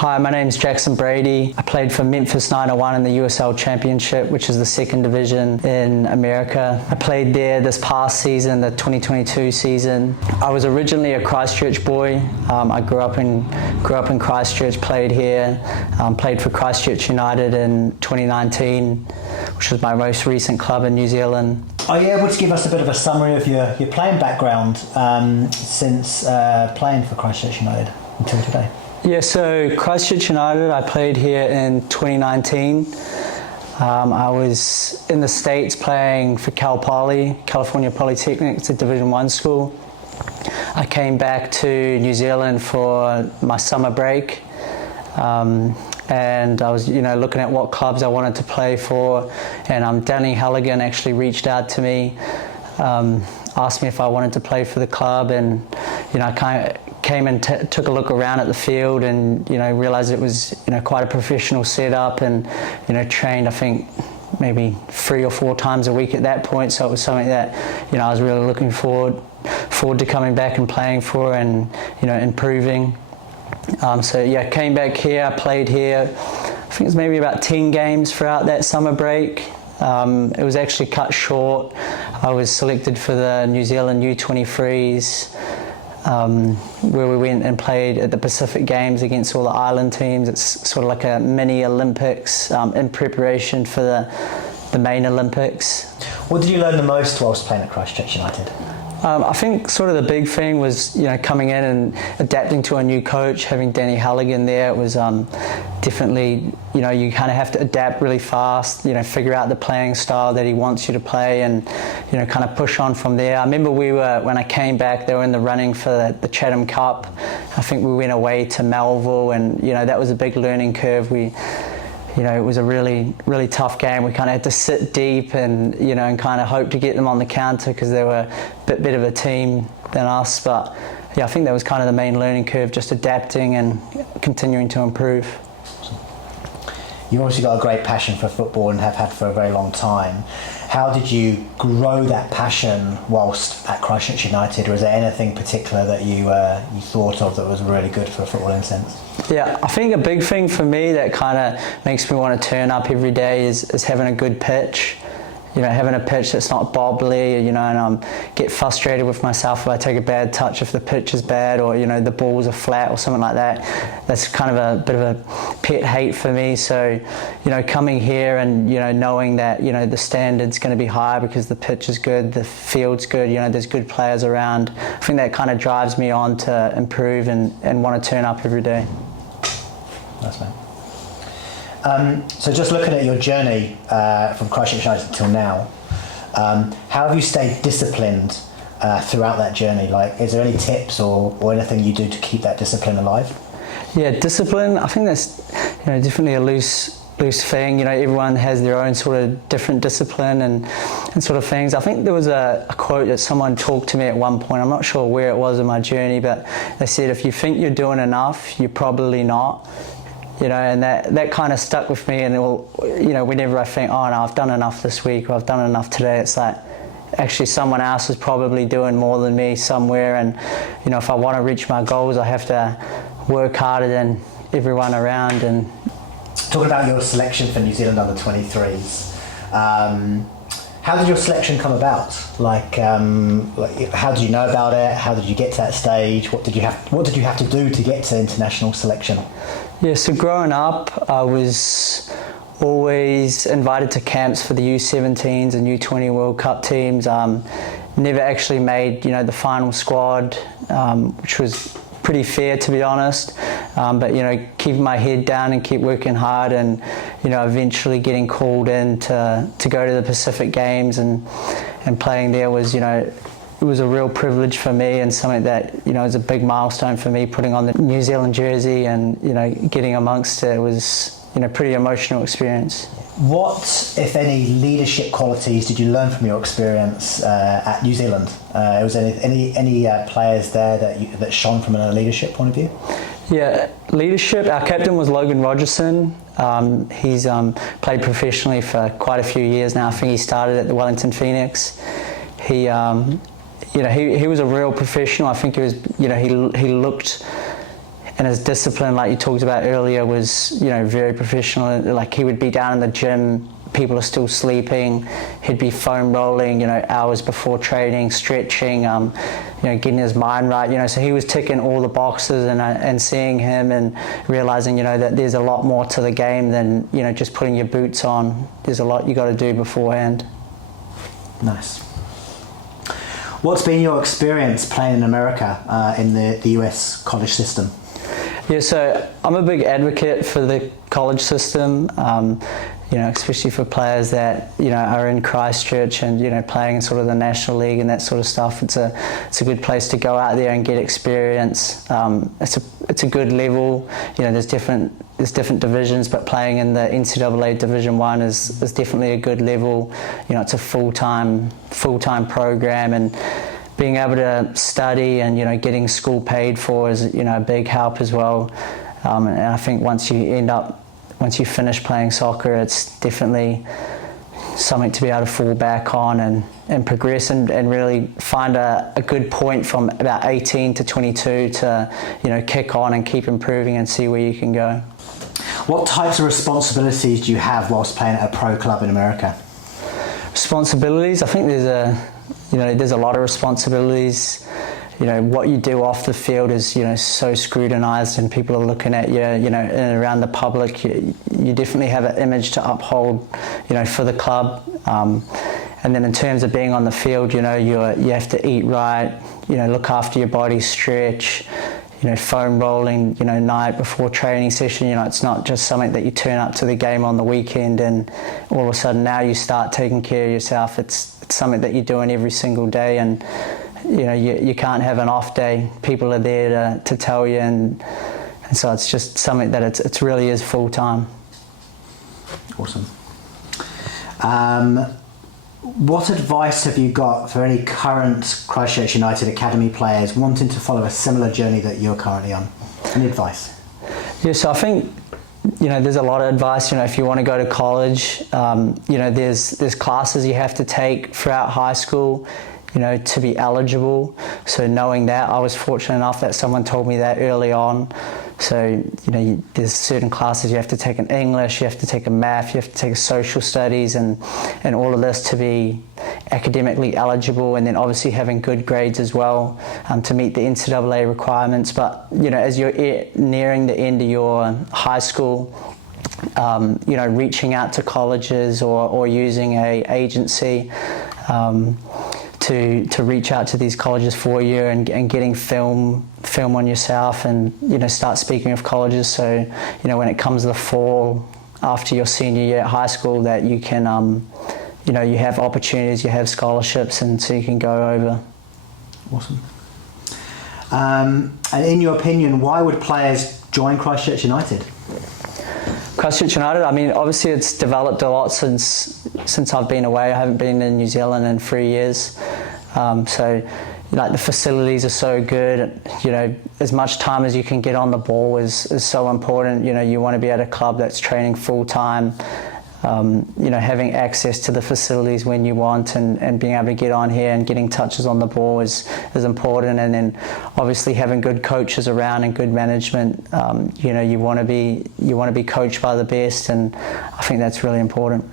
Hi, my name's Jackson Brady. I played for Memphis 901 in the USL Championship, which is the second division in America. I played there this past season, the 2022 season. I was originally a Christchurch boy. I grew up in Christchurch, played here, played for Christchurch United in 2019, which was my most recent club in New Zealand. Are you able to give us a bit of a summary of your playing background since playing for Christchurch United until today? Yeah, so Christchurch United, I played here in 2019. I was in the States playing for Cal Poly, California Polytechnic. It's a Division 1 school. I came back to New Zealand for my summer break. And I was, looking at what clubs I wanted to play for, and Danny Halligan actually reached out to me, asked me if I wanted to play for the club, and I kind of came and took a look around at the field, and realized it was quite a professional setup, and trained I think maybe 3 or 4 times a week at that point. So it was something that I was really looking forward to coming back and playing for, and improving. Came back here, I played here, I think it was maybe about 10 games throughout that summer break. It was actually cut short. I was selected for the New Zealand U23s, where we went and played at the Pacific Games against all the island teams. It's sort of like a mini Olympics in preparation for the main Olympics. What did you learn the most whilst playing at Christchurch United? I think sort of the big thing was, coming in and adapting to a new coach, having Danny Halligan there. It was definitely, you kind of have to adapt really fast, figure out the playing style that he wants you to play, and, kind of push on from there. I remember when I came back, they were in the running for the Chatham Cup. I think we went away to Melville, and, that was a big learning curve. It was a really, really tough game. We kind of had to sit deep and, and kind of hope to get them on the counter because they were a bit better of a team than us. But yeah, I think that was kind of the main learning curve, just adapting and continuing to improve. You've obviously got a great passion for football and have had for a very long time. How did you grow that passion whilst at Christchurch United, or is there anything particular that you thought of that was really good for a footballing sense? Yeah, I think a big thing for me that kind of makes me want to turn up every day is having a good pitch. Having a pitch that's not bobbly, and get frustrated with myself if I take a bad touch, if the pitch is bad, or, the balls are flat or something like that. That's kind of a bit of a pet hate for me. So, coming here and, knowing that, the standard's going to be high because the pitch is good, the field's good, there's good players around. I think that kind of drives me on to improve and want to turn up every day. Nice, man. So just looking at your journey from Christchurch United until now, how have you stayed disciplined throughout that journey? Like, is there any tips or anything you do to keep that discipline alive? Yeah, discipline, I think that's definitely a loose thing. Everyone has their own sort of different discipline and sort of things. I think there was a quote that someone talked to me at one point. I'm not sure where it was in my journey, but they said, if you think you're doing enough, you're probably not. And that kind of stuck with me, and whenever I think, oh no, I've done enough this week, or I've done enough today, it's like, actually someone else is probably doing more than me somewhere, and if I want to reach my goals, I have to work harder than everyone around. And talking about your selection for New Zealand under 23s, how did your selection come about? Like how did you know about it? How did you get to that stage? What did you have to do to get to international selection? Yeah, so growing up, I was always invited to camps for the U17s and U20 World Cup teams. Never actually made, the final squad, which was pretty fair, to be honest. But keeping my head down and keep working hard, and eventually getting called in to go to the Pacific Games and playing there was it was a real privilege for me, and something that was a big milestone for me, putting on the New Zealand jersey and getting amongst it. Was pretty emotional experience. What, if any, leadership qualities did you learn from your experience at New Zealand? Was there any players there that shone from a leadership point of view? Yeah, leadership. Our captain was Logan Rogerson. He's played professionally for quite a few years now. I think he started at the Wellington Phoenix. He was a real professional. I think he was, he looked and his discipline, like you talked about earlier, was very professional. Like he would be down in the gym, people are still sleeping, he'd be foam rolling hours before training, stretching, getting his mind right, so he was ticking all the boxes, and seeing him and realizing that there's a lot more to the game than just putting your boots on. There's a lot you got to do beforehand. Nice. What's been your experience playing in America, in the US college system? Yeah, so I'm a big advocate for the college system, especially for players that are in Christchurch and playing in sort of the National League and that sort of stuff. It's a good place to go out there and get experience. It's a good level. There's different divisions, but playing in the NCAA Division 1 is definitely a good level. It's a full-time program, and being able to study and getting school paid for is a big help as well. And I think once you finish playing soccer, it's definitely something to be able to fall back on and progress and really find a good point from about 18 to 22 to kick on and keep improving and see where you can go. What types of responsibilities do you have whilst playing at a pro club in America? Responsibilities, I think there's a lot of responsibilities. What you do off the field is so scrutinized, and people are looking at you in and around the public. You definitely have an image to uphold for the club, and then in terms of being on the field, you have to eat right, look after your body, stretch, foam rolling, night before training session. It's not just something that you turn up to the game on the weekend and all of a sudden now you start taking care of yourself. It's something that you're doing every single day, and you can't have an off day. People are there to tell you, and so it's just something that it really is full time. Awesome. What advice have you got for any current Christchurch United Academy players wanting to follow a similar journey that you're currently on? Any advice? Yeah, so I think there's a lot of advice. If you want to go to college, there's classes you have to take throughout high school, to be eligible. So knowing that, I was fortunate enough that someone told me that early on. So, there's certain classes you have to take in English, you have to take a math, you have to take a social studies and all of this to be academically eligible, and then obviously having good grades as well to meet the NCAA requirements. But, as you're nearing the end of your high school, reaching out to colleges or using a agency to reach out to these colleges for you and getting film on yourself and start speaking with colleges, so when it comes to the fall after your senior year at high school, that you can you have opportunities, you have scholarships, and so you can go over. Awesome. And in your opinion, why would players join Christchurch United? Christchurch United, I mean, obviously it's developed a lot since I've been away. I haven't been in New Zealand in 3 years. So the facilities are so good. As much time as you can get on the ball is so important. You want to be at a club that's training full time. Having access to the facilities when you want and being able to get on here and getting touches on the ball is important. And then obviously having good coaches around and good management. You want to be coached by the best, and I think that's really important.